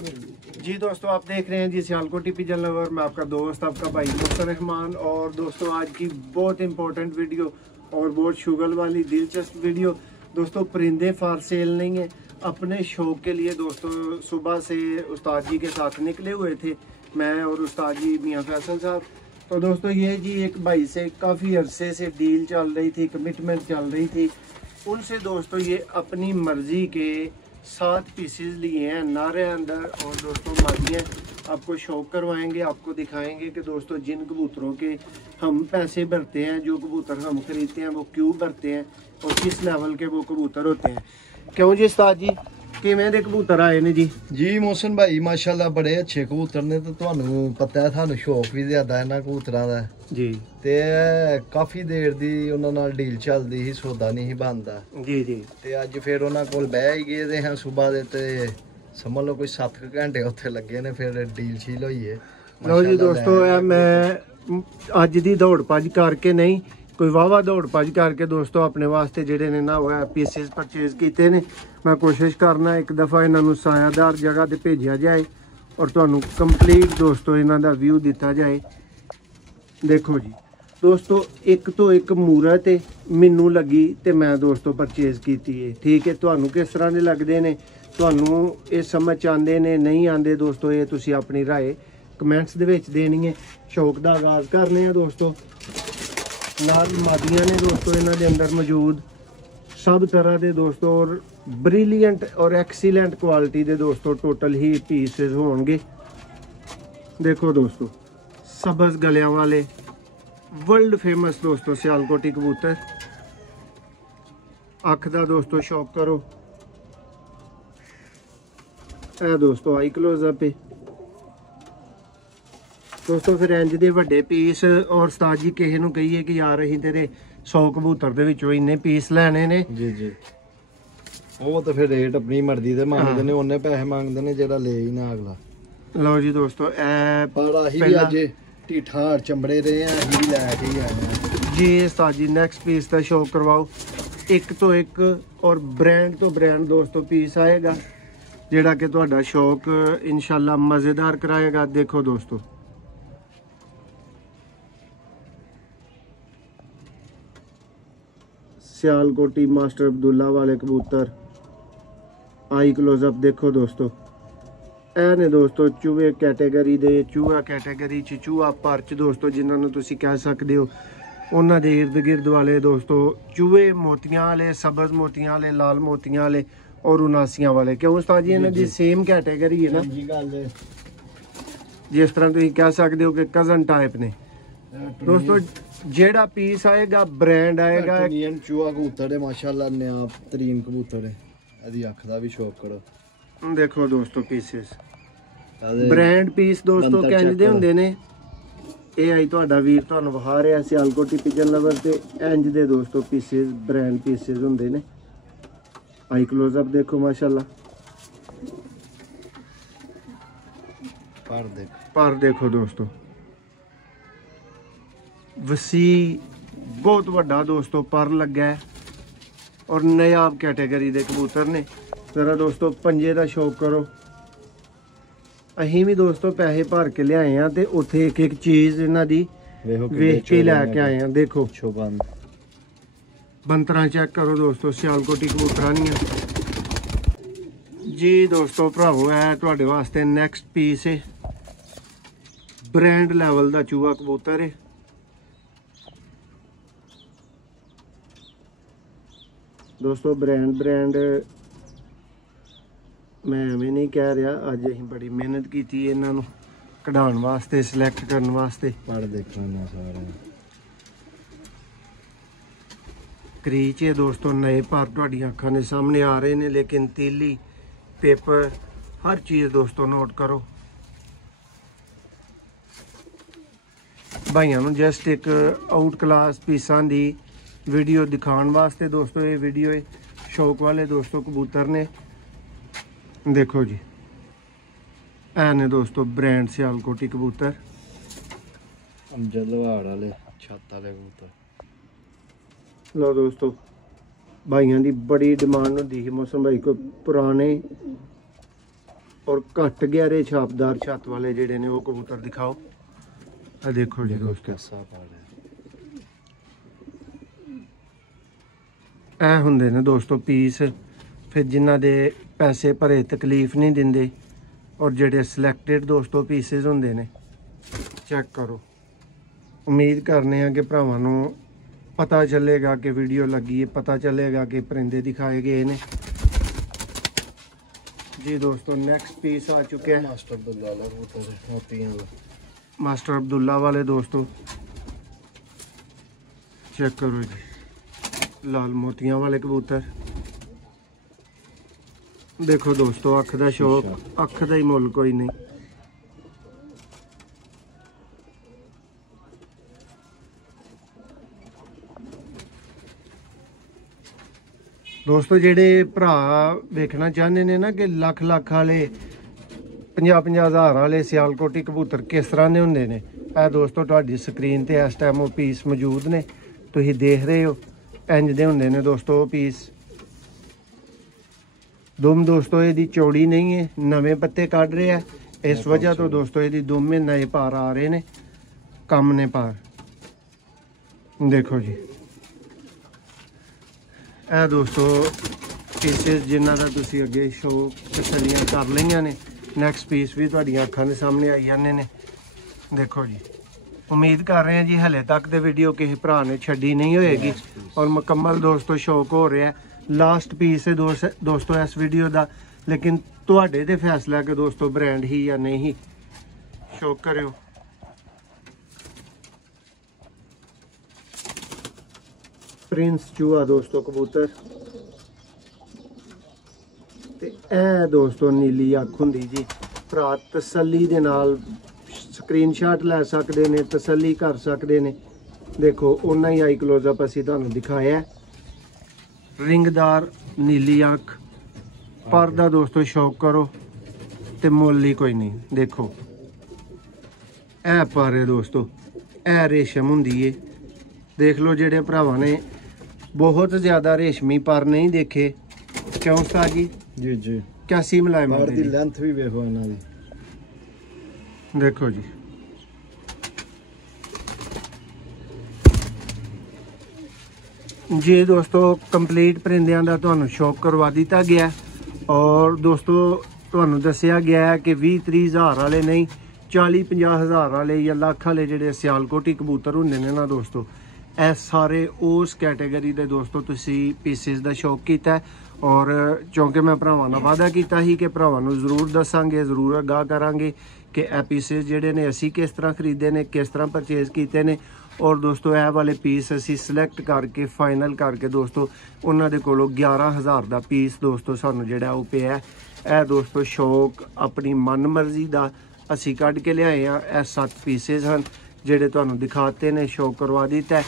जी दोस्तों, आप देख रहे हैं जी सियालकोटी पिजन लवर। मैं आपका दोस्त, आपका भाई मुफ्त रहमान। और दोस्तों आज की बहुत इंपॉर्टेंट वीडियो और बहुत शुगर वाली दिलचस्प वीडियो। दोस्तों परिंदे फार सेल नहीं है, अपने शौक के लिए दोस्तों सुबह से उस्ताद जी के साथ निकले हुए थे, मैं और उस्ताद जी मियाँ फैसल साहब। तो दोस्तों ये जी एक भाई से काफ़ी अरसे से डील चल रही थी, कमिटमेंट चल रही थी उनसे। दोस्तों ये अपनी मर्ज़ी के 7 पीसेस लिए हैं नारे अंदर। और दोस्तों मादियाँ आपको शौक करवाएंगे, आपको दिखाएंगे कि दोस्तों जिन कबूतरों के हम पैसे भरते हैं, जो कबूतर हम खरीदते हैं वो क्यों भरते हैं और किस लेवल के वो कबूतर होते हैं। क्यों जी उस्ताद जी, किवें दे कबूतर आए ने जी? जी मोहसिन भाई माशाल्लाह बड़े अच्छे कबूतर ने। तो ਤੁਹਾਨੂੰ ਪਤਾ ਹੈ ਤੁਹਾਨੂੰ ਸ਼ੌਕ ਵੀ ਜ਼ਿਆਦਾ ਇਹਨਾਂ ਕਬੂਤਰਾਂ ਦਾ जी ਤੇ ਕਾਫੀ ਦੇਰ ਦੀ ਉਹਨਾਂ ਨਾਲ ਡੀਲ ਚੱਲਦੀ ਸੀ, ਸੌਦਾ ਨਹੀਂ ਸੀ ਬਣਦਾ जी जी ਤੇ ਅੱਜ ਫਿਰ ਉਹਨਾਂ ਕੋਲ ਬਹਿ ਹੀ ਗਏ ਤੇ ਹਾਂ ਸਵੇਰ ਦੇ ਤੇ ਸਮਝ ਲਓ ਕੋਈ 7 ਘੰਟੇ ਉੱਥੇ ਲੱਗੇ ਨੇ, ਫਿਰ ਡੀਲ ਛੀਲ ਹੋਈ ਹੈ। ਲਓ ਜੀ ਦੋਸਤੋ, ਇਹ ਮੈਂ ਅੱਜ ਦੀ ਦੌੜ ਭੱਜ ਕਰਕੇ ਨਹੀਂ, ਕੋਈ ਵਾਵਾ ਦੌੜ ਭੱਜ ਕਰਕੇ ਦੋਸਤੋ ਆਪਣੇ ਵਾਸਤੇ ਜਿਹੜੇ ਨੇ ਨਾ ਉਹ ਪੀਸਿਸ ਪਰਚੇਜ਼ ਕੀਤੇ ਨੇ। ਮੈਂ ਕੋਸ਼ਿਸ਼ ਕਰਨਾ ਇੱਕ ਦਫਾ ਇਹਨਾਂ ਨੂੰ ਸਾਇਆਦਾਰ ਜਗ੍ਹਾ ਤੇ ਭੇਜਿਆ ਜਾਏ ਔਰ ਤੁਹਾਨੂੰ ਕੰਪਲੀਟ ਦੋਸਤੋ ਇਹਨਾਂ ਦਾ ਵਿਊ ਦਿੱਤਾ ਜਾਏ। ਦੇਖੋ ਜੀ ਦੋਸਤੋ, ਇੱਕ ਤੋਂ ਇੱਕ ਮੂਰਤ ਮੈਨੂੰ ਲੱਗੀ ਤੇ ਮੈਂ ਦੋਸਤੋ ਪਰਚੇਜ਼ ਕੀਤੀ ਹੈ। ਠੀਕ ਹੈ, ਤੁਹਾਨੂੰ ਕਿਸ ਤਰ੍ਹਾਂ ਦੇ ਲੱਗਦੇ ਨੇ, ਤੁਹਾਨੂੰ ਇਹ ਸਮਝ ਆਉਂਦੇ ਨੇ ਨਹੀਂ ਆਉਂਦੇ ਦੋਸਤੋ, ਇਹ ਤੁਸੀਂ ਆਪਣੀ ਰਾਏ ਕਮੈਂਟਸ ਦੇ ਵਿੱਚ ਦੇਣੀ ਹੈ। ਸ਼ੌਕ ਦਾ ਆਗਾਜ਼ ਕਰਨੇ ਆ ਦੋਸਤੋ। ਨਾਲ ਮਾਦੀਆਂ ਨੇ ਦੋਸਤੋ ਇਹਨਾਂ ਦੇ ਅੰਦਰ ਮੌਜੂਦ ਸਭ ਤਰ੍ਹਾਂ ਦੇ ਦੋਸਤੋ ਔਰ ਬ੍ਰਿਲੀਅੰਟ ਔਰ ਐਕਸੀਲੈਂਟ ਕੁਆਲਿਟੀ ਦੇ ਦੋਸਤੋ ਟੋਟਲ ਹੀ ਪੀਸਿਸ ਹੋਣਗੇ। ਦੇਖੋ ਦੋਸਤੋ, ਸਬਜ਼ ਗਲਿਆਂ ਵਾਲੇ ਵਰਲਡ ਫੇਮਸ ਦੋਸਤੋ ਸਿਆਲਕੋਟੀ ਕਬੂਤਰ। ਅੱਖ ਦਾ ਦੋਸਤੋ ਸ਼ੌਕ ਕਰੋ। ਇਹ ਦੋਸਤੋ ਆਈ ਕਲੋਜ਼ ਅਪ ਹੈ ਦੋਸਤੋ। ਫਿਰ ਇੰਜ ਦੇ ਵੱਡੇ ਪੀਸ ਔਰ ਉਸਤਾਦ ਜੀ ਕਿਸੇ ਨੂੰ ਕਹੀਏ ਕਿ ਯਾਰ ਅਸੀਂ ਤੇਰੇ 100 ਕਬੂਤਰ ਦੇ ਵਿੱਚੋਂ ਇੰਨੇ ਪੀਸ ਲੈਣੇ ਨੇ। ਜੀ ਜੀ, ਉਹ ਤਾਂ ਫਿਰ ਰੇਟ ਆਪਣੀ ਮਰਜ਼ੀ ਦੇ ਮੰਗਦੇ ਨੇ, ਉਹਨੇ ਪੈਸੇ ਮੰਗਦੇ ਨੇ ਜਿਹੜਾ ਲੈ ਹੀ ਨਾ ਅਗਲਾ। ਲਓ ਜੀ ਦੋਸਤੋ, ਇਹ ਪਰ ਅਸੀਂ ਵੀ ਅੱਜ ਢੀਠਾਂ ਚੰਬੜੇ ਰਹੇ ਆ, ਅਸੀਂ ਲੈ ਕੇ ਹੀ ਆਏ ਜੀ ਉਸਤਾਦ ਜੀ। ਨੈਕਸਟ ਪੀਸ ਦਾ ਸ਼ੌਕ ਕਰਵਾਓ। ਇੱਕ ਤੋਂ ਇੱਕ ਔਰ ਬ੍ਰਾਂਡ ਤੋਂ ਬ੍ਰਾਂਡ ਦੋਸਤੋ ਪੀਸ ਆਏਗਾ ਜਿਹੜਾ ਕਿ ਤੁਹਾਡਾ ਸ਼ੌਕ ਇਨਸ਼ਾਅੱਲਾ ਮਜ਼ੇਦਾਰ ਕਰਾਏਗਾ। ਦੇਖੋ ਦੋਸਤੋ, सियालकोटी मास्टर अब्दुल्ला वाले कबूतर आई क्लोजअप। देखो दोस्तों, ਇਹ ਨੇ ਦੋਸਤੋ ਚੂਹੇ ਕੈਟਾਗਰੀ ਦੇ, ਚੂਹਾ ਕੈਟਾਗਰੀ ਚ ਚੂਹਾ ਪਰਚ ਦੋਸਤੋ ਜਿਨ੍ਹਾਂ ਨੂੰ ਤੁਸੀਂ ਕਹਿ ਸਕਦੇ ਹੋ। ਉਹਨਾਂ ਦੇ ਇਰਦ ਗਿਰਦ ਵਾਲੇ ਦੋਸਤੋ ਚੂਹੇ ਮੋਤੀਆਂ ਵਾਲੇ, ਸਬਜ਼ ਮੋਤੀਆਂ ਵਾਲੇ, ਲਾਲ ਮੋਤੀਆਂ ਵਾਲੇ ਔਰ ਉਨਾਸੀਆਂ ਵਾਲੇ। ਕਿਉਂ ਉਸਤਾਦ ਜੀ, ਇਹਨਾਂ ਦੀ ਸੇਮ ਕੈਟਾਗਰੀ ਹੈ ਨਾ ਜੀ ਗੱਲ। ਜਿਸ ਤਰ੍ਹਾਂ ਤੁਸੀਂ ਕਹਿ ਸਕਦੇ ਹੋ ਕਿ ਕਜ਼ਨ ਟਾਈਪ ਨੇ ਦੋਸਤੋ। ਜਿਹੜਾ ਪੀਸ ਆਏਗਾ ਬ੍ਰਾਂਡ ਆਏਗਾ। ਇੰਡੀਅਨ ਚੂਹਾ ਕਬੂਤਰ ਹੈ ਮਾਸ਼ਾਅੱਲਾ, ਨਿਆਪ ਤਰੀਨ ਕਬੂਤਰ ਹੈ। ਇਹਦੀ ਅੱਖ ਦਾ ਵੀ ਸ਼ੌਕ ਕਰੋ। ਦੇਖੋ ਦੋਸਤੋ ਪੀਸਿਸ ਬ੍ਰਾਂਡ ਪੀਸ ਦੋਸਤੋ ਕਹਿੰਦੇ ਹੁੰਦੇ ਨੇ। ਇਹ ਆਈ ਤੁਹਾਡਾ ਵੀਰ ਤੁਹਾਨੂੰ ਵਿਖਾ ਰਿਹਾ ਸਿਆਲਕੋਟੀ ਪਿਜਨ ਲਵਰ ਤੇ ਇੰਜ ਦੇ ਦੋਸਤੋ ਪੀਸਿਸ ਬ੍ਰਾਂਡ ਪੀਸਿਸ ਹੁੰਦੇ ਨੇ। ਆਈ ਕਲੋਜ਼ਅਪ ਦੇਖੋ ਮਾਸ਼ਾਅੱਲਾ। ਪਰ ਦੇਖੋ ਦੋਸਤੋ, ਵਸੀ ਬਹੁਤ ਵੱਡਾ ਦੋਸਤੋ ਪਰ ਲੱਗਾ ਹੈ ਔਰ ਨਾਯਾਬ ਕੈਟਾਗਰੀ ਦੇ ਕਬੂਤਰ ਨੇ। ਜ਼ਰਾ ਦੋਸਤੋ ਪੰਜੇ ਦਾ ਸ਼ੌਕ ਕਰੋ। ਅਸੀਂ ਵੀ ਦੋਸਤੋ ਪੈਸੇ ਭਰ ਕੇ ਲਿਆਏ ਆ ਤੇ ਉੱਥੇ ਇੱਕ ਇੱਕ ਚੀਜ਼ ਇਹਨਾਂ ਦੀ ਵੇਖ ਕੇ ਲੈ ਕੇ ਆਏ ਆ। ਦੇਖੋ ਬੰਤਰਾਂ ਚੈੱਕ ਕਰੋ ਦੋਸਤੋ, ਸਿਆਲਕੋਟੀ ਕਬੂਤਰਾਂ ਦੀਆਂ ਜੀ। ਦੋਸਤੋ ਭਰਾਵੋ, ਇਹ ਤੁਹਾਡੇ ਵਾਸਤੇ ਨੈਕਸਟ ਪੀਸ ਹੈ। ਬ੍ਰਾਂਡ ਲੈਵਲ ਦਾ ਚੂਹਾ ਕਬੂਤਰ ਹੈ ਦੋਸਤੋ। ਬ੍ਰਾਂਡ ਮੈਂ ਐਵੇਂ ਨਹੀਂ ਕਹਿ ਰਿਹਾ, ਅੱਜ ਅਸੀਂ ਬੜੀ ਮਿਹਨਤ ਕੀਤੀ ਇਹਨਾਂ ਨੂੰ ਕਢਾਉਣ ਵਾਸਤੇ, ਸਿਲੈਕਟ ਕਰਨ ਵਾਸਤੇ। ਪਰ ਦੇਖਣਾ ਸਾਰਾ ਕਰੀਚ ਹੈ ਦੋਸਤੋ, ਨਏ ਪਰ ਤੁਹਾਡੀਆਂ ਅੱਖਾਂ ਦੇ ਸਾਹਮਣੇ ਆ ਰਹੇ ਨੇ, ਲੇਕਿਨ ਤੀਲੀ ਪੇਪਰ ਹਰ ਚੀਜ਼ ਦੋਸਤੋ ਨੋਟ ਕਰੋ। ਭਾਈਆਂ ਨੂੰ ਜਸਟ ਇੱਕ ਆਊਟ ਕਲਾਸ ਪੀਸਾਂ ਦੀ ਵੀਡੀਓ ਦਿਖਾਉਣ ਵਾਸਤੇ ਦੋਸਤੋ ਇਹ ਵੀਡੀਓ ਹੈ। ਸ਼ੌਕ ਵਾਲੇ ਦੋਸਤੋ ਕਬੂਤਰ ਨੇ। ਦੇਖੋ ਜੀ, ਇਹ ਨੇ ਦੋਸਤੋ ਬ੍ਰਾਂਡ ਸਿਆਲਕੋਟੀ ਕਬੂਤਰ। ਜਲਵਾੜ ਵਾਲੇ ਛੱਤ ਵਾਲੇ ਕਬੂਤਰ। ਲਓ ਦੋਸਤੋ, भाइयों की बड़ी डिमांड होती है मौसम भाई को पुराने ਔਰ ਘੱਟ ਗਹਿਰੇ ਛਾਪਦਾਰ ਛੱਤ ਵਾਲੇ ਜਿਹੜੇ ਨੇ ਉਹ ਕਬੂਤਰ ਦਿਖਾਓ। ਆ ਦੇਖੋ ਜੀ ਦੋਸਤੋ, कैसा पाल है। ਇਹ ਹੁੰਦੇ ਨੇ ਦੋਸਤੋ ਪੀਸ, ਫਿਰ ਜਿਨ੍ਹਾਂ ਦੇ ਪੈਸੇ ਭਰੇ ਤਕਲੀਫ ਨਹੀਂ ਦਿੰਦੇ, ਔਰ ਜਿਹੜੇ ਸਿਲੈਕਟਡ ਦੋਸਤੋ ਪੀਸਿਸ ਹੁੰਦੇ ਨੇ। ਚੈੱਕ ਕਰੋ। ਉਮੀਦ ਕਰਨੇ ਆ ਕਿ ਭਰਾਵਾਂ ਨੂੰ ਪਤਾ ਚੱਲੇਗਾ ਕਿ ਵੀਡੀਓ ਲੱਗੀ ਹੈ, ਪਤਾ ਚੱਲੇਗਾ ਕਿ ਪਰਿੰਦੇ ਦਿਖਾਏ ਗਏ ਨੇ ਜੀ ਦੋਸਤੋ। ਨੈਕਸਟ ਪੀਸ ਆ ਚੁੱਕਿਆ ਹੈ मास्टर अब्दुल्ला वाला कबूतर है, मोतियां वाला। ਮਾਸਟਰ ਅਬਦੁੱਲਾ ਵਾਲੇ ਦੋਸਤੋ। ਚੈੱਕ ਕਰੋ ਜੀ, ਲਾਲ ਮੋਤੀਆਂ ਵਾਲੇ ਕਬੂਤਰ। ਦੇਖੋ ਦੋਸਤੋ, ਅੱਖ ਦਾ ਸ਼ੌਕ, ਅੱਖ ਦਾ ਹੀ ਮੁੱਲ ਕੋਈ ਨਹੀਂ। ਦੋਸਤੋ ਜਿਹੜੇ ਭਰਾ ਵੇਖਣਾ ਚਾਹੁੰਦੇ ਨੇ ਨਾ ਕਿ ਲੱਖ ਲੱਖ ਵਾਲੇ 50-50 ਹਜ਼ਾਰ ਵਾਲੇ ਸਿਆਲਕੋਟੀ ਕਬੂਤਰ ਕਿਸ ਤਰ੍ਹਾਂ ਦੇ ਹੁੰਦੇ ਨੇ, ਇਹ ਦੋਸਤੋ ਤੁਹਾਡੀ ਸਕਰੀਨ ਤੇ ਇਸ ਟਾਈਮ ਉਹ ਪੀਸ ਮੌਜੂਦ ਨੇ, ਤੁਸੀਂ ਦੇਖ ਰਹੇ ਹੋ। ਇੰਜ ਦੇ ਹੁੰਦੇ ਨੇ ਦੋਸਤੋ ਉਹ ਪੀਸ। ਦੁਮ ਦੋਸਤੋ ਇਹਦੀ ਚੌੜੀ ਨਹੀਂ ਹੈ, ਨਵੇਂ ਪੱਤੇ ਕੱਢ ਰਹੇ ਆ, ਇਸ ਵਜ੍ਹਾ ਤੋਂ ਦੋਸਤੋ ਇਹਦੀ ਦੁਮ ਮੇ ਨਏ ਭਾਰ ਆ ਰਹੇ ਨੇ, ਕੰਮ ਨੇ ਭਾਰ। ਦੇਖੋ ਜੀ, ਇਹ ਦੋਸਤੋ ਪੀਸਿਸ ਜਿਨ੍ਹਾਂ ਦਾ ਤੁਸੀਂ ਅੱਗੇ ਸ਼ੋਅ ਤਸੱਲੀਆਂ ਕਰ ਲਈਆਂ ਨੇ। ਨੈਕਸਟ ਪੀਸ ਵੀ ਤੁਹਾਡੀਆਂ ਅੱਖਾਂ ਦੇ ਸਾਹਮਣੇ ਆਈ ਜਾਂਦੇ ਨੇ। ਦੇਖੋ ਜੀ, ਉਮੀਦ ਕਰ ਰਹੇ ਹਾਂ ਜੀ ਹਲੇ ਤੱਕ ਤੇ ਵੀਡੀਓ ਕਿਸੇ ਭਰਾ ਨੇ ਛੱਡੀ ਨਹੀਂ ਹੋਏਗੀ, ਔਰ ਮੁਕੰਮਲ ਦੋਸਤੋ ਸ਼ੌਕ ਹੋ ਰਿਹਾ। ਲਾਸਟ ਪੀਸ ਹੈ ਦੋਸਤੋ ਇਸ ਵੀਡੀਓ ਦਾ, ਲੇਕਿਨ ਤੁਹਾਡੇ ਤੇ ਫੈਸਲਾ ਕਿ ਦੋਸਤੋ ਬ੍ਰਾਂਡ ਹੀ ਜਾਂ ਨਹੀਂ। ਸ਼ੌਕ ਕਰਿਓ। ਪ੍ਰਿੰਸ ਚੂਹਾ ਦੋਸਤੋ ਕਬੂਤਰ, ਤੇ ਇਹ ਦੋਸਤੋ ਨੀਲੀ ਅੱਖ ਹੁੰਦੀ ਜੀ। ਭਰਾ ਤਸੱਲੀ ਦੇ ਨਾਲ ਸਕਰੀਨਸ਼ਾਟ ਲੈ ਸਕਦੇ ਨੇ, ਤਸੱਲੀ ਕਰ ਸਕਦੇ ਨੇ। ਦੇਖੋ ਉਹਨਾਂ ਹੀ ਆਈ ਕਲੋਜ਼ਅਪ ਅਸੀਂ ਤੁਹਾਨੂੰ ਦਿਖਾਇਆ। ਰਿੰਗਦਾਰ ਨੀਲੀ ਅੱਖ, ਪਰ ਦਾ ਦੋਸਤੋ ਸ਼ੌਕ ਕਰੋ ਤੇ ਮੁੱਲ ਹੀ ਕੋਈ ਨਹੀਂ। ਦੇਖੋ ਇਹ ਪਰ ਹੈ ਦੋਸਤੋ, ਇਹ ਰੇਸ਼ਮ ਹੁੰਦੀ ਏ। ਦੇਖ ਲਓ ਜਿਹੜੇ ਭਰਾਵਾਂ ਨੇ ਬਹੁਤ ਜ਼ਿਆਦਾ ਰੇਸ਼ਮੀ ਪਰ ਨਹੀਂ ਦੇਖੇ, ਕਿਉਂ ਉਸਤਾਦ ਜੀ? जी जी, ਕੈਸੀ ਮੁਲਾਇਮ पार दी ਹੁੰਦੀ लेंथ भी देखो इन्हां दी। ਦੇਖੋ ਜੀ, ਜੀ ਦੋਸਤੋ ਕੰਪਲੀਟ ਪਰਿੰਦਿਆਂ ਦਾ ਤੁਹਾਨੂੰ ਸ਼ੌਕ ਕਰਵਾ ਦਿੱਤਾ ਗਿਆ, ਔਰ ਦੋਸਤੋ ਤੁਹਾਨੂੰ ਦੱਸਿਆ ਗਿਆ ਹੈ ਕਿ 20-30 ਹਜ਼ਾਰ ਵਾਲੇ ਨਹੀਂ, 40-50 ਹਜ਼ਾਰ ਵਾਲੇ ਜਾਂ ਲੱਖ ਵਾਲੇ ਜਿਹੜੇ ਸਿਆਲਕੋਟੀ ਕਬੂਤਰ ਹੁੰਦੇ ਨੇ ਨਾ ਦੋਸਤੋ, ਇਹ ਸਾਰੇ ਉਸ ਕੈਟਾਗਰੀ ਦੇ ਦੋਸਤੋ ਤੁਸੀਂ ਪੀਸਿਸ ਦਾ ਸ਼ੌਕ ਕੀਤਾ ਹੈ। ਔਰ ਕਿਉਂਕਿ ਮੈਂ ਭਰਾਵਾਂ ਨਾਲ ਵਾਅਦਾ ਕੀਤਾ ਸੀ ਕਿ ਭਰਾਵਾਂ ਨੂੰ ਜ਼ਰੂਰ ਦੱਸਾਂਗੇ, ਜ਼ਰੂਰ ਆਗਾਹ ਕਰਾਂਗੇ ਕਿ ਇਹ ਪੀਸਿਸ ਜਿਹੜੇ ਨੇ ਅਸੀਂ ਕਿਸ ਤਰ੍ਹਾਂ ਖਰੀਦੇ ਨੇ, ਕਿਸ ਤਰ੍ਹਾਂ ਪਰਚੇਜ਼ ਕੀਤੇ ਨੇ। ਔਰ ਦੋਸਤੋ ਇਹ ਵਾਲੇ ਪੀਸ ਅਸੀਂ ਸਿਲੈਕਟ ਕਰਕੇ ਫਾਈਨਲ ਕਰਕੇ ਦੋਸਤੋ ਉਹਨਾਂ ਦੇ ਕੋਲੋਂ 11,000 ਦਾ ਪੀਸ ਦੋਸਤੋ ਸਾਨੂੰ ਜਿਹੜਾ ਉਹ ਪਿਆ। ਇਹ ਦੋਸਤੋ ਸ਼ੌਕ ਆਪਣੀ ਮਨ ਮਰਜ਼ੀ ਦਾ ਅਸੀਂ ਕੱਢ ਕੇ ਲਿਆਏ ਆ। ਇਹ 7 ਪੀਸਿਸ ਹਨ ਜਿਹੜੇ ਤੁਹਾਨੂੰ ਦਿਖਾਤੇ ਨੇ, ਸ਼ੌਕ ਕਰਵਾ ਦਿੱਤਾ।